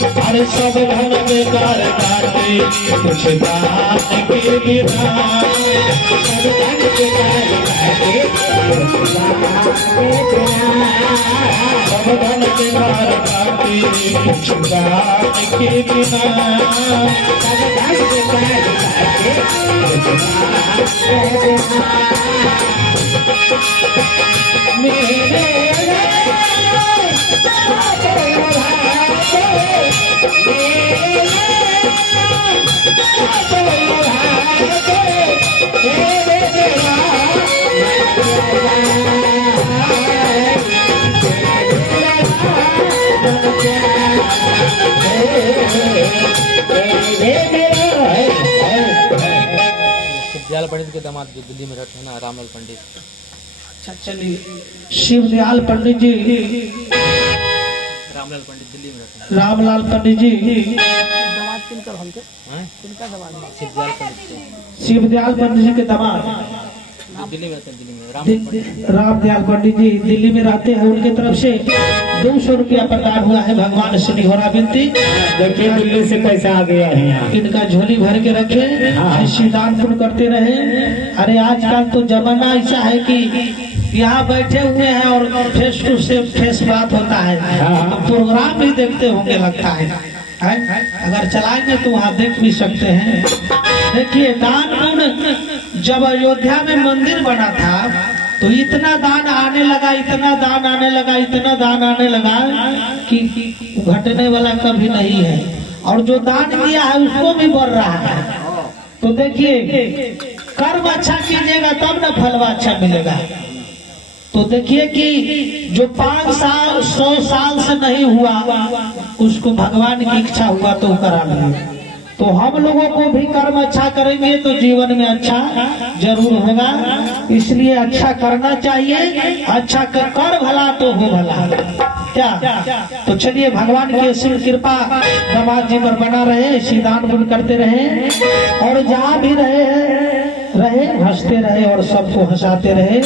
अरे सब धन बेकार बाटे कुछ दान के बिना, सब धन बेकार बाटे कुछ दान के बिना, सब धन बेकार बाटे कुछ दान के बिना, सब धन बेकार बाटे कुछ दान के बिना। मेरे शिवदयाल पंडित के दामाद जो दिल्ली में रहते हैं ना, रामलाल पंडित। अच्छा चलिए, शिवदयाल पंडित जी, रामलाल पंडित दिल्ली में रहते हैं। रामलाल पंडित जी दामाद किनका हमके किनका दामाद? शिवदयाल पंडित के, शिवदयाल पंडित जी के दामाद दिल्ली में रहते हैं। दिल्ली में रामलाल पंडित। रामदयाल पंडित जी दिल्ली में रहते हैं। उनके तरफ से 200 रुपया प्रदान हुआ है। भगवान से निहोरा विनती, देखिए दिल्ली से पैसा आ गया है यहाँ। इनका झोली भर के रखे, ऐसी दान पुण्य करते रहे। अरे आजकल तो जमाना ऐसा है कि यहाँ बैठे हुए हैं और फेस टू फेस बात होता है, प्रोग्राम भी देखते होंगे लगता है। अगर चलाएंगे तो वहाँ देख भी सकते हैं। देखिए दान पुण्य, जब अयोध्या में मंदिर बना था तो इतना दान आने लगा, इतना दान आने लगा, इतना दान आने लगा कि घटने वाला कभी नहीं है। और जो दान दिया है उसको भी बढ़ रहा है। तो देखिए, कर्म अच्छा कीजिएगा तब ना फलवा अच्छा मिलेगा। तो देखिए कि जो 5 साल 100 साल से नहीं हुआ उसको भगवान की इच्छा हुआ तो करा लिए। तो हम लोगों को भी कर्म अच्छा करेंगे तो जीवन में अच्छा जरूर होगा। इसलिए अच्छा करना चाहिए, अच्छा कर भला तो हो भला। क्या? तो चलिए, भगवान की असीम कृपा दामाद जी पर बना रहे, दान पुण्य करते रहे और जहाँ भी रहे हंसते रहे और सबको हंसाते रहे।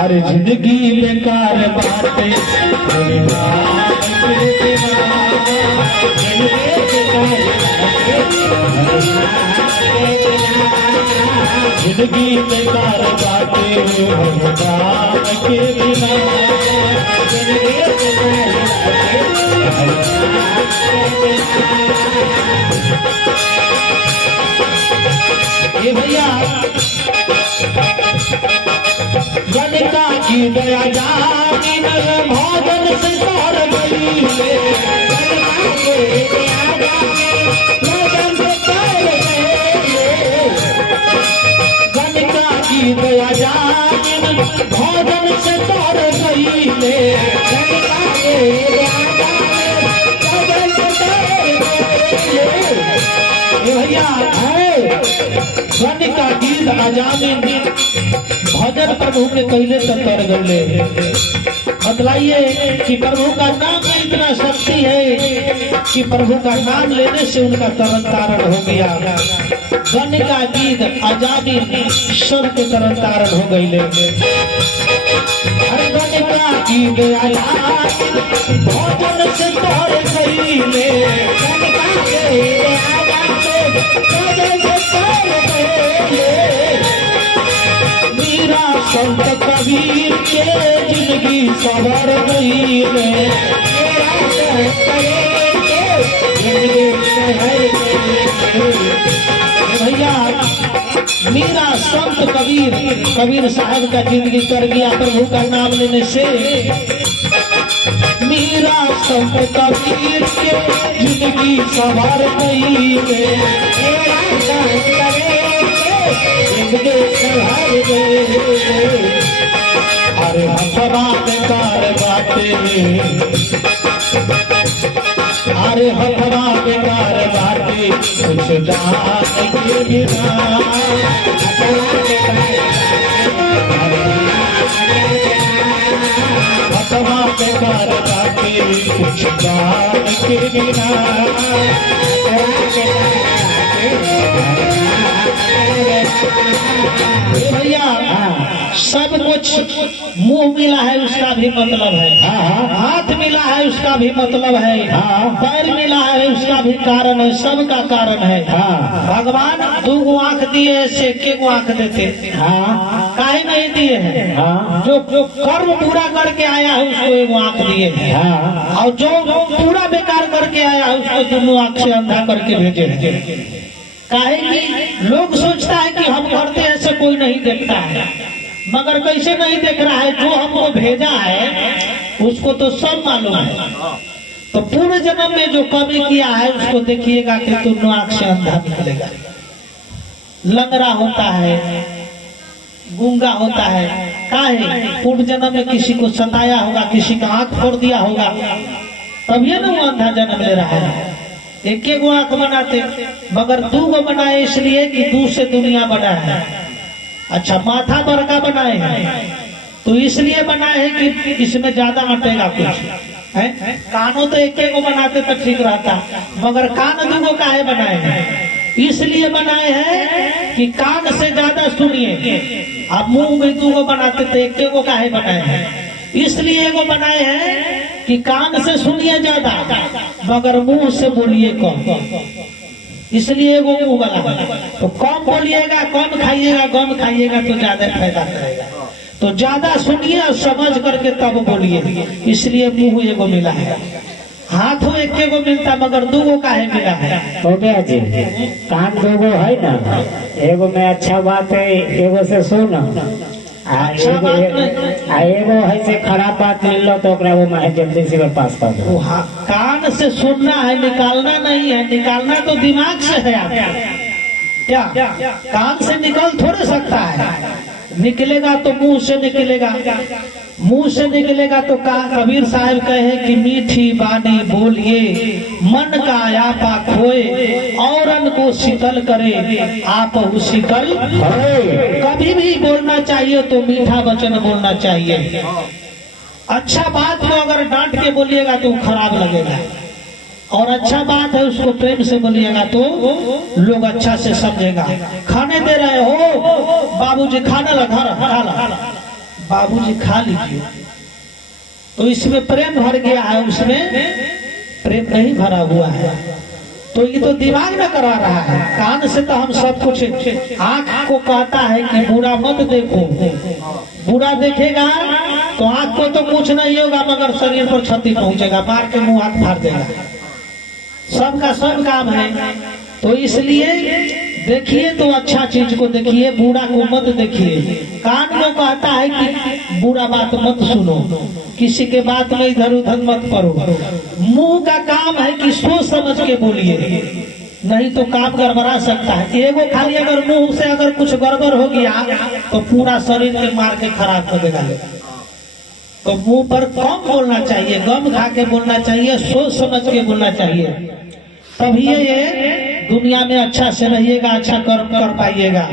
अरे जिंदगी बेकार बाटे जिंदगी बेकार बाटे भगवान के बिना, जिंदगी बेकार बाटे। ये भैया गणिका की दया जानी भोजन से तोड़ गई है, गणिका की दया जानी भोजन से तोड़ गई है, भैया गणिका गीत अजानी भजन प्रभु के कहले तर गले। बतलाइए कि प्रभु का नाम में इतना शक्ति है कि प्रभु का नाम लेने से उनका तरन तारण हो गया। गणिका गीत आजादी सबके तरन तारण हो गई। हर गणिका गीत आजादी भजन से तोड़ गई, गणिका के मीरा संत कबीर के जिंदगी सवर गई भैया। मीरा संत कबीर साहब का जिंदगी कर गया प्रभु का नाम लेने से। मीरा संत कबीर के जिंदगी सवार गई, अरे हथवा बेकार बाटे, अरे हथवा बेकार बाटे कुछ दान के बिना, हथवा बेकार बाटे कुछ दान के बिना। भैया सब कुछ मुंह मिला है उसका भी मतलब है, हाथ मिला है उसका उसका भी मतलब है, पैर मिला है उसका भी कारण है, सबका कारण है। भगवान 2 आंख दिए ऐसे 1 आंख देते, काहे नहीं दिए हैं? जो कर्म पूरा करके आया है उसको 1 आंख दिए हैं, और जो पूरा बेकार करके आया है उसको 2 आंख से अंधा करके भेजे हैं। काहे कि लोग सोचता है कि हम करते ऐसे कोई नहीं देखता है, मगर कैसे नहीं देख रहा है? जो हमको भेजा है उसको तो सब मालूम है। तो पूरे जन्म में जो कमी किया है उसको देखिएगा कि दोनों आंख से अंधा निकलेगा, लंगड़ा होता है, गूंगा होता है। काहे? पूर्व जन्म में किसी को सताया होगा, किसी का आंख फोड़ दिया होगा, तभी ना वो अंधा जन्म ले रहा है। 1 आंख बनाते, मगर 2 बनाए इसलिए कि 2 से दुनिया बना है। अच्छा, माथा बड़का बनाए हैं तो इसलिए बनाए हैं कि इसमें ज्यादा अटेगा कुछ है। कानों तो 1 बनाते तो ठीक रहता, मगर कान 2 काहे बनाए हैं? इसलिए बनाए हैं कि कान से ज्यादा सुनिए। अब मुंह में 2 बनाते तो 1 काहे बनाए हैं? इसलिए 1 बनाए हैं कि कान से सुनिए ज्यादा, मगर मुंह से बोलिए कम। इसलिए 1 मुंह वाला है। तो कम बोलिएगा, कम खाइएगा, कम खाइएगा तो ज्यादा फायदा करेगा। तो ज्यादा सुनिए और समझ करके तब बोलिए, इसलिए मुंह 1 मिला है। हाथ 1 मिलता, मगर 2 काहे मिला है? हो गया जी, कान 2 है ना, 1 में अच्छा बात है, 1 से सुन, अच्छा बात एगो है से खराब बात मिल लो तो वो मैं जल्दी से पास कर दो। कान से सुनना है, निकालना नहीं है। निकालना तो दिमाग से है आपका। क्या कान से निकल थोड़े सकता है? निकलेगा तो मुंह से निकलेगा, मुंह से निकलेगा तो कबीर साहब कहे कि मीठी बानी बोलिए, मन का आपा खोए, औरन को शीतल करे, आप शीतल। कभी भी बोलना चाहिए तो मीठा वचन बोलना चाहिए। अच्छा बात को अगर डांट के बोलिएगा तो खराब लगेगा, और अच्छा बात है उसको प्रेम से बोलिएगा तो लोग अच्छा से समझेगा। खाने दे रहे हो, बाबूजी खाना लगा रहा, बाबूजी खा लीजिए, तो इसमें प्रेम भर गया है, उसमें प्रेम नहीं भरा हुआ है। तो ये तो दिमाग न करा रहा है। कान से तो हम सब कुछ, आंख को कहता है कि बुरा मत देखो, बुरा देखेगा तो आंख को तो कुछ नहीं होगा, मगर शरीर पर क्षति पहुंचेगा, मार के मुंह हाथ फाड़ देगा। सबका सब काम है। तो इसलिए देखिए तो अच्छा चीज को देखिए, बुरा को मत देखिए। कान को कहता है कि बुरा बात मत सुनो, किसी के बात में इधर उधर मत करो। मुंह का काम है कि सोच समझ के बोलिए, नहीं तो काम गड़बड़ा सकता है। 1 खाली अगर मुंह से अगर कुछ गड़बड़ हो गया तो पूरा शरीर के मार के खराब कर देगा। तो मुंह पर कम बोलना चाहिए, गम खा के बोलना चाहिए, सोच समझ के बोलना चाहिए, तभी ये दुनिया में अच्छा से रहिएगा, अच्छा कर्म कर पाइएगा।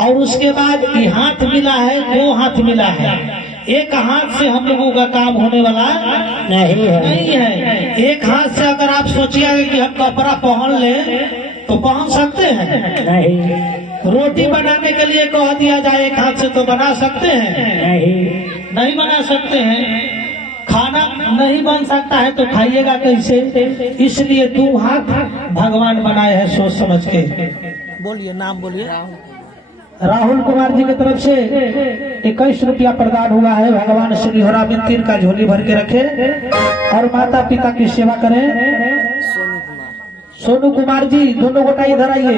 और उसके बाद ये हाथ मिला है, 2 हाथ मिला है, 1 हाथ से हम लोगों का काम होने वाला नहीं है। 1 हाथ से अगर आप सोचिएगा कि हम कपड़ा पहन ले तो पहन सकते हैं? नहीं। रोटी बनाने के लिए कह दिया जाए 1 हाथ से तो बना सकते हैं? नहीं बना सकते हैं। खाना नहीं बन सकता है तो खाइएगा कैसे? इसलिए 2 हाथ भगवान बनाए हैं सोच समझ के। बोलिए, नाम बोलिए। राहुल कुमार जी की तरफ से 21 रुपया प्रदान हुआ है। भगवान श्री होरा बिन का झोली भर के रखे और माता पिता की सेवा करें। सोनू कुमार जी, दोनों गोटा इधर आइए,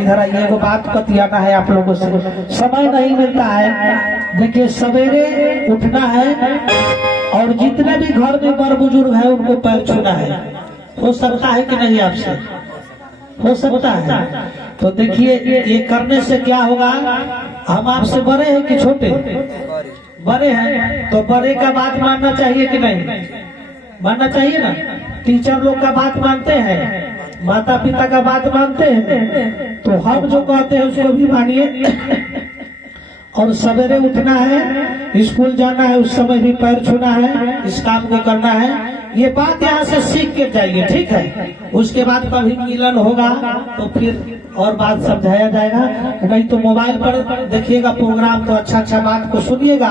इधर आइए। एगो बात बतियाना है आप लोगों से, समय नहीं मिलता है। देखिए सवेरे उठना है और जितने भी घर में बड़ बुजुर्ग है उनको पैर छूना है। हो सकता है कि नहीं? आपसे हो सकता है। तो देखिए ये करने से क्या होगा, हम आपसे बड़े हैं कि छोटे? बड़े हैं, तो बड़े का बात मानना चाहिए कि नहीं? मानना चाहिए ना। टीचर लोग का बात मानते हैं, माता पिता का बात मानते हैं, तो हम जो कहते हैं उसको भी मानिए और सवेरे उठना है, स्कूल जाना है, उस समय भी पैर छूना है, इस काम को करना है। ये बात यहाँ से सीख के जाइए, ठीक है। उसके बाद कभी मिलन होगा तो फिर और बात समझाया जाएगा। नहीं तो मोबाइल पर देखिएगा प्रोग्राम तो अच्छा अच्छा बात को सुनिएगा,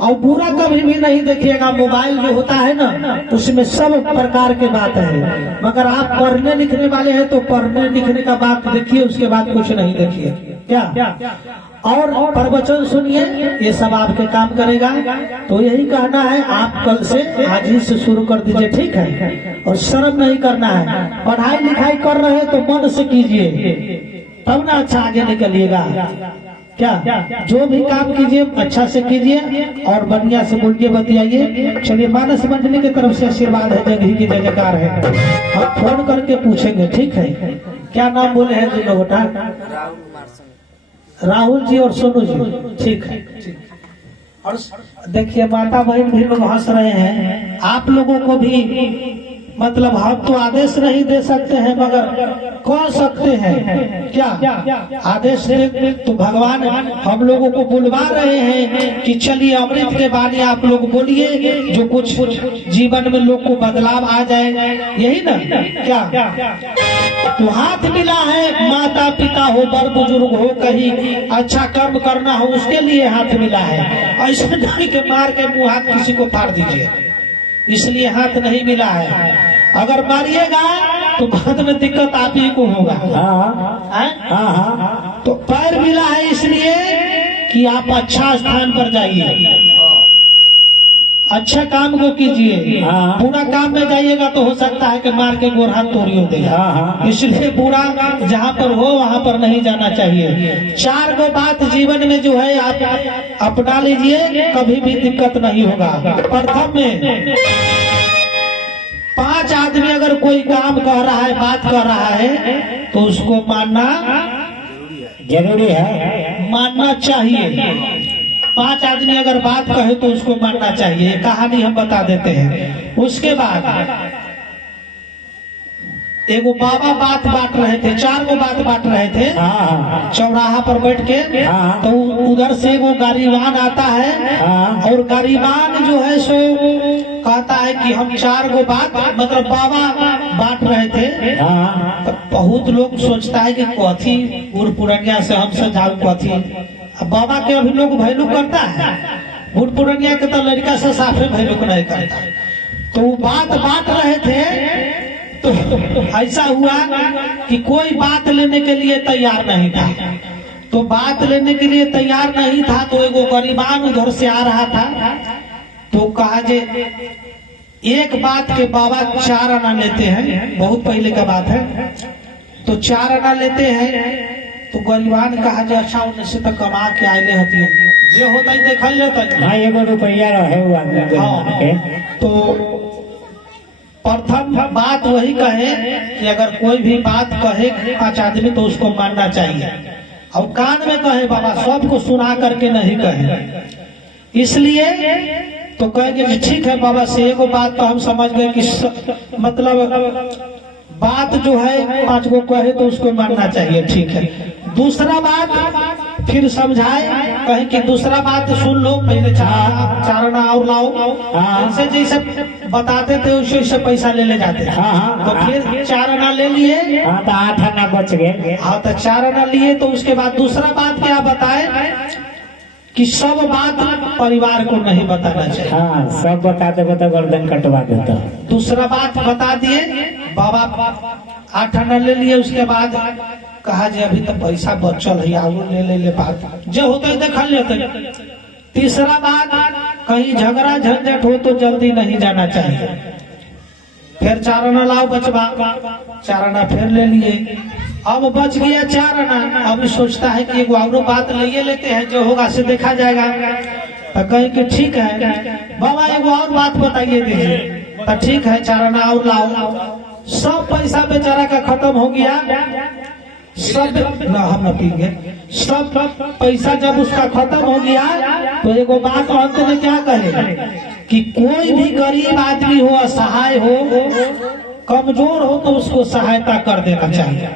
और बुरा कभी भी नहीं देखिएगा। मोबाइल जो होता है ना, उसमें सब प्रकार के बात है, मगर आप पढ़ने लिखने वाले हैं तो पढ़ने लिखने का बात देखिए, उसके बाद कुछ नहीं देखिए। क्या और प्रवचन सुनिए, ये सब आपके काम करेगा। तो यही कहना है, आप कल से आज ही से शुरू कर दीजिए, ठीक है। और शर्म नहीं करना है, पढ़ाई लिखाई कर रहे हैं तो मन से कीजिए, तब ना अच्छा आगे निकलिएगा। क्या जो भी काम कीजिए अच्छा से कीजिए और बढ़िया से बोलिए, बतियाइए। चलिए, मानस मंडली की तरफ से आशीर्वाद है, जगह की जय जयकार है। हम फोन करके पूछेंगे, ठीक है। क्या नाम बोले हैं जी लोग? राहुल जी और सोनू जी, ठीक है। और देखिए माता बहन भी लोग हंस रहे हैं। आप लोगों को भी मतलब हम तो आदेश नहीं दे सकते हैं, मगर कह सकते हैं। क्या आदेश दे तो भगवान हम लोगों को बुलवा रहे हैं कि चलिए अमृत के बारे आप लोग बोलिए, जो कुछ जीवन में लोग को बदलाव आ जाए, यही ना। क्या तो हाथ मिला है, माता पिता हो, बड़ बुजुर्ग हो, कहीं अच्छा कर्म करना हो, उसके लिए हाथ मिला है। ऐसे नहीं के मार के मुंह हाथ किसी को फाड़ दीजिए, इसलिए हाथ नहीं मिला है। अगर मारिएगा तो बाद में दिक्कत आप ही को होगा। तो पैर मिला है इसलिए कि आप अच्छा स्थान पर जाइए, अच्छा काम को कीजिए। बुरा काम में जाइएगा तो हो सकता है कि मार के गोर हाथ तोड़ियो देगा, इसलिए बुरा जहाँ पर हो वहाँ पर नहीं जाना चाहिए। 4 गो बात जीवन में जो है आप अपना लीजिए, कभी भी दिक्कत नहीं होगा। प्रथम में 5 आदमी अगर कोई काम कह रहा है, बात कर रहा है, तो उसको मानना जरूरी है, मानना चाहिए। 5 आदमी अगर बात कहे तो उसको मानना चाहिए। कहानी हम बता देते हैं। उसके बाद एगो बाबा बात बांट रहे थे, 4 गो बात बांट रहे थे चौराहा पर बैठ के। तो उधर से वो गाड़ीवान आता है, और गाड़ीवान जो है सो कहता है कि हम 4 गो बात, मतलब बाबा बांट रहे थे। तो बहुत लोग सोचता है कि कथी बूढ़ पुरनिया से हमसे जाऊ कथी। अब बाबा के अभी लोग वैल्यू करता है, बूढ़ पुरनिया के तो लड़का से साफे वैल्यू नहीं करता। तो वो बात बांट रहे थे, तो ऐसा हुआ कि कोई बात लेने के लिए तैयार नहीं था। तो बात लेने के लिए तैयार नहीं था, तो एगो गरीबान उधर से आ रहा था। तो कहा जे एक बात के बाबा 4 आना लेते हैं, बहुत पहले का बात है। तो 4 आना लेते हैं। तो गरीबान कहा जे अच्छा उन्हें से तो कमा के आये हती, जे होता है देखल जाता है। एगो रुपया रहे हुआ। तो प्रथम बात वही कहे कि अगर कोई भी बात कहे 5 आदमी तो उसको मानना चाहिए। अब कान में कहे बाबा, सबको सुना करके नहीं कहे। इसलिए तो कहेंगे कि ठीक है बाबा से एगो बात तो हम समझ गए कि मतलब बात जो है 5 गो कहे तो उसको मानना चाहिए, ठीक है। दूसरा बात फिर समझाए, कहे कि दूसरा बात सुन लो, पहले 4 आना और लाओ। जैसे जैसे बताते थे उसे पैसा ले जाते। तो फिर 4 आना ले लिए, तो 8 आना बच गए। हाँ, तो 4 आना लिए। तो उसके बाद दूसरा बात क्या बताए कि सब बात परिवार को नहीं बताना चाहिए। सब बता देगा तो गर्दन कटवा देता। दूसरा बात बता दिए, बाबा 8 आना ले लिए। उसके बाद कहा जे अभी तो पैसा बचल है, आगे ले बात जो होता है देखल लेते। तीसरा बात, कहीं झगड़ा झंझट हो तो जल्दी नहीं जाना चाहिए। फिर 4 आना लाओ बचवा, 4 आना फिर ले लिए। अब बच गया 4 आना। अब सोचता है कि एक और बात ले लेते हैं, जो होगा से देखा जाएगा। तो कहे कि ठीक है बाबा एक और बात बताइए दीजिए। तो ठीक है 4 आना और लाओ। सब पैसा बेचारा का खत्म हो गया, सब ना हम न पीएंगे। सब पैसा जब उसका खत्म हो गया तो एगो बात अंत में क्या कहे कि कोई भी गरीब आदमी हो, असहाय हो, कमजोर हो तो उसको सहायता कर देना चाहिए।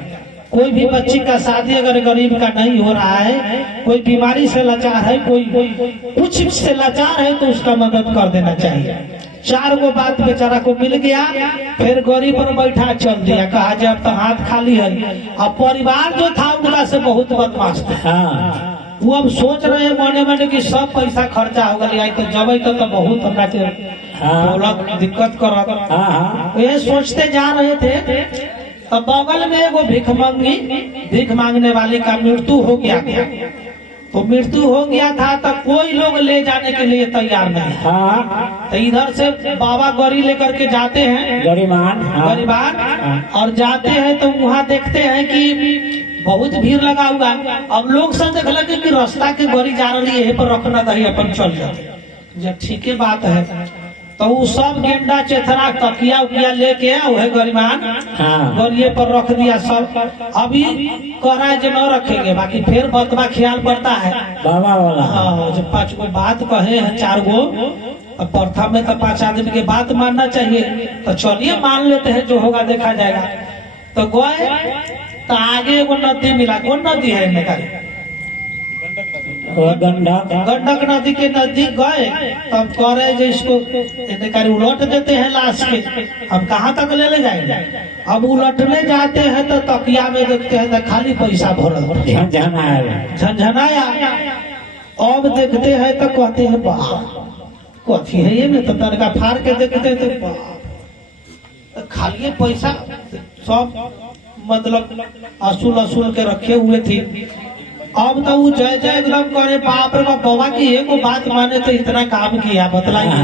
कोई भी बच्ची का शादी अगर गरीब का नहीं हो रहा है, कोई बीमारी से लाचार है, कोई कुछ से लाचार है, तो उसका मदद कर देना चाहिए। 4 गो बात बेचारा को मिल गया, फिर गरीब पर बैठा चल दिया, कहा जब तो हाथ खाली है। अब परिवार जो था उनका से बहुत बदमाश था। वो अब सोच रहे हैं मने मने कि सब पैसा खर्चा हो गया, तो जब तो बहुत हमरा के दिक्कत कर, ये सोचते जा रहे थे। तो बगल में वो भीख मांगने वाले का मृत्यु हो गया था। तो मृत्यु हो गया था तो कोई लोग ले जाने के लिए तैयार नहीं। तो इधर से बाबा गौरी लेकर के जाते हैं, गरीबान और जाते हैं तो वहाँ देखते हैं कि बहुत भीड़ लगा हुआ। अब लोग सब देख लगे कि रास्ता के गौरी जा रही है, यहीं पर रखना दही अपन चल जाते। ठीक है बात है। तो वो सब गेंडा चेथरा तकिया उकिया लेके वह गरीबान गौरिये पर रख दिया सब। अभी करा जो न रखेंगे, बाकी फिर बतवा ख्याल पड़ता है बाबा वाला। हाँ, जब 5 गो बात कहे हैं 4 गो, अब प्रथम में तो 5 आदमी की बात मानना चाहिए। तो चलिए मान लेते हैं, जो होगा देखा जाएगा। तो गए तो आगे वो नदी मिला। कौन नदी है इनका? गंडक नदी के नजदीक गए। तब कह रहे जो इसको उलट देते हैं लाश के, हम कहाँ तक ले जाएंगे। अब उलटने जाते हैं तो तकिया में देखते हैं तो खाली पैसा भरल, झंझनाया। अब देखते हैं तो कहते हैं वाह कथी है ये में, तो तनका फाड़ के देखते हैं तो वाह खाली पैसा सब मतलब असूल के रखे हुए थे। अब तो वो जय जय एकदम करे, बाप रे बाप, बाबा की एक बात माने तो इतना काम किया, बतलाइए।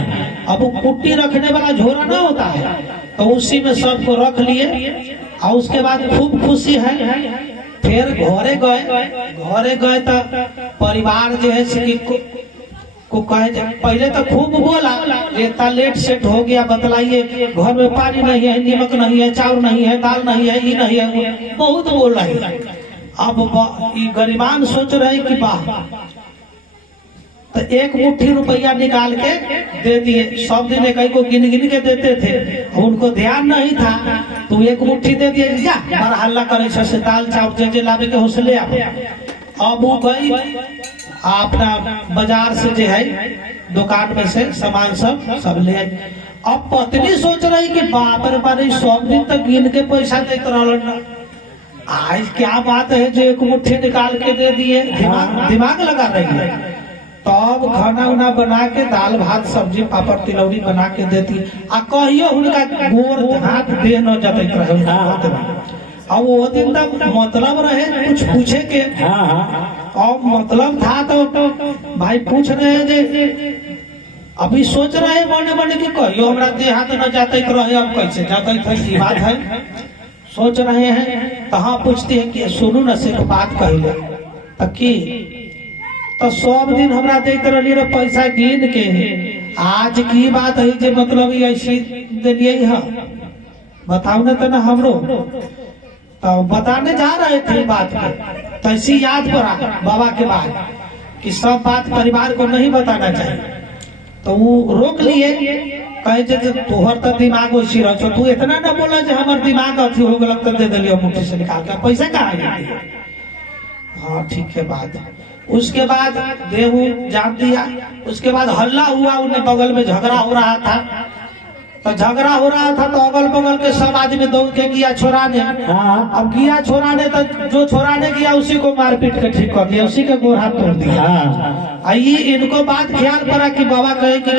अब वो कुट्टी रखने वाला झोरा ना होता है, तो उसी में सबको रख लिए। और उसके बाद खूब खुशी है। फिर घरे गए तो परिवार जो है को कहे, पहले तो खूब बोला, इतना लेट सेट हो गया, बतलाइए घर में पानी नहीं है, नमक नहीं है, चावल नहीं है, दाल नहीं है, ये नहीं है, बहुत बोल रहे हैं। अब गरीबान सोच रहे कि वाह, तो 1 मुट्ठी रुपया निकाल के दे दिए। सब दिन एक को गिन के देते थे, उनको ध्यान नहीं था, तो 1 मुट्ठी दे दिए। जा बड़ा हल्ला करे से दाल चावल जे लावे के हौसले। अब वो गई अपना बाजार से जो है दुकान में से सामान सब ले आई। अब पत्नी सोच रही कि बाप रे बाप, सब दिन तक गिन के पैसा देते रह, आज क्या बात है जो 1 मुट्ठी निकाल के दे दिए। दिमाग लगा रही है। तब खाना उना बना के दाल भात सब्जी पापड़ तिलौरी बना के देती। आ कहियो उनका गोर हाथ देह न जतैत रहे। अब वो दिन तक मतलब रहे कुछ पूछे के, अब मतलब था तो भाई पूछ रहे हैं जे अभी सोच रहे हैं मने मने की कहियो हमरा देह हाथ न जतैत रहे, अब कैसे जतैत है, ये बात है सोच रहे हैं। तो हाँ पूछती है कि सुनू न से बात कहले तो सब दिन हमरा देते रही पैसा गिन के, आज की बात है जे मतलब ऐसी दिलिए है, बताओ ना। तो ना हमरो तो बताने जा रहे थे बात के, तो ऐसी याद पड़ा बाबा के बाद कि सब बात परिवार को नहीं बताना चाहिए। तो वो रोक लिए, कहे जे तोहर तो दिमाग वैसी रहो, तू इतना न बोला जो हमार दिमाग अथी हो गलत तो दे दिलियो मुट्ठी से निकाल के, पैसा कहाँ गया। हाँ ठीक है बात। उसके बाद देहू जान दिया। उसके बाद हल्ला हुआ, उन्हें बगल में झगड़ा हो रहा था। तो झगड़ा हो रहा था तो अगल बगल के सब आदमी दौड़ के गया छोड़ाने। अब गया छोड़ाने तो जो छोड़ाने गया उसी को मार पीट के ठीक कर दिया, उसी के गोर हाथ तोड़ दिया। ये इनको बात ख्याल पड़ा कि बाबा कहे कि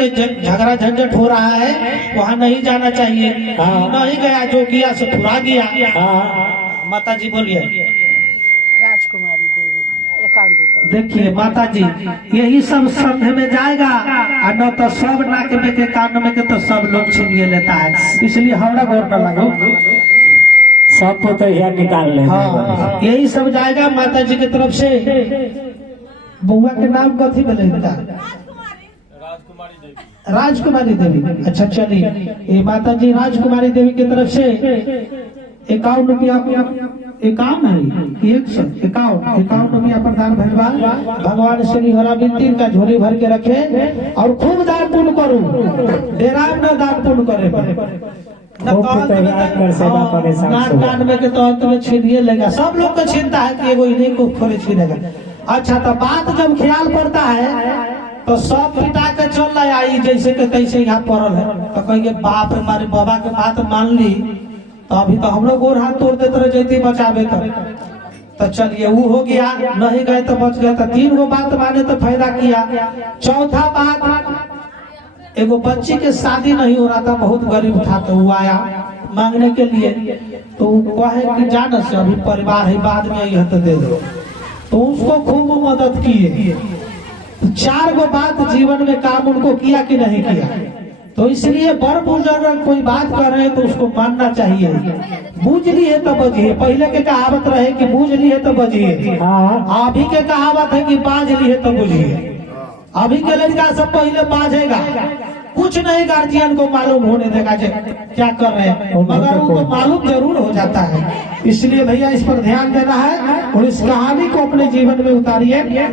झगड़ा झंझट हो रहा है, वहाँ नहीं जाना चाहिए। नहीं गया, जो गया सो पूरा गया। माता जी बोलिए। राजकुमारी देवी अकाउंट। देखिए माता जी, यही सब संघ में जाएगा और न तो सब नाक में के कान में के तो सब लोग छीनिए लेता है, इसलिए हमरा गौर न लगो, सबको तो यहाँ निकाल ले। हाँ यही सब जाएगा माता जी की तरफ से। बुआ के नाम कथी बोले? राजकुमारी देवी। अच्छा चलिए, ये माता जी राजकुमारी देवी की तरफ से 51 रुपया, 51 है 151 रुपया प्रदान भैया। भगवान श्री हरा बिनती का झोली भर के रखे और खूब दान पुण्य करो, डेरा न दान पुण्य करे। नाट में के तो तुम्हें छीनिए लेगा, सब लोग को छीनता है कि एगो इन्हीं को थोड़े छीनेगा। अच्छा तो बात जब ख्याल पड़ता है तो सब पिटा के चल रहा है, आई जैसे के तैसे यहाँ पड़ल है, तो कहिए बाप रे हमारे बाबा के बात मान ली तो अभी तो हम लोग गोर हाथ तोड़ देते रह जैती बचावे तो चलिए वो हो गया, नहीं गए तो बच गया। तो 3 गो बात माने तो फायदा किया। चौथा बात, एगो बच्ची के शादी नहीं हो रहा था, बहुत गरीब था, तो वो आया मांगने के लिए, तो वो कहे कि जान से अभी परिवार है, बाद में यह तो दे दो, तो उसको खूब मदद किए। 4 गो बात जीवन में काम उनको किया कि नहीं किया। तो इसलिए बड़ बुजुर्ग कोई बात कर रहे हैं तो उसको मानना चाहिए। बूझ लिए तो बजिए, पहले के कहावत रहे कि बूझ लिए तो बजिए, अभी के कहावत है कि बाज लिए तो बुझिए। अभी के लड़का सब पहले बाजेगा, कुछ नहीं गार्जियन को मालूम होने देगा क्या कर रहे हैं, मगर उनको मालूम जरूर हो जाता है। इसलिए भैया इस पर ध्यान देना है और इस कहानी को अपने जीवन में उतारिए।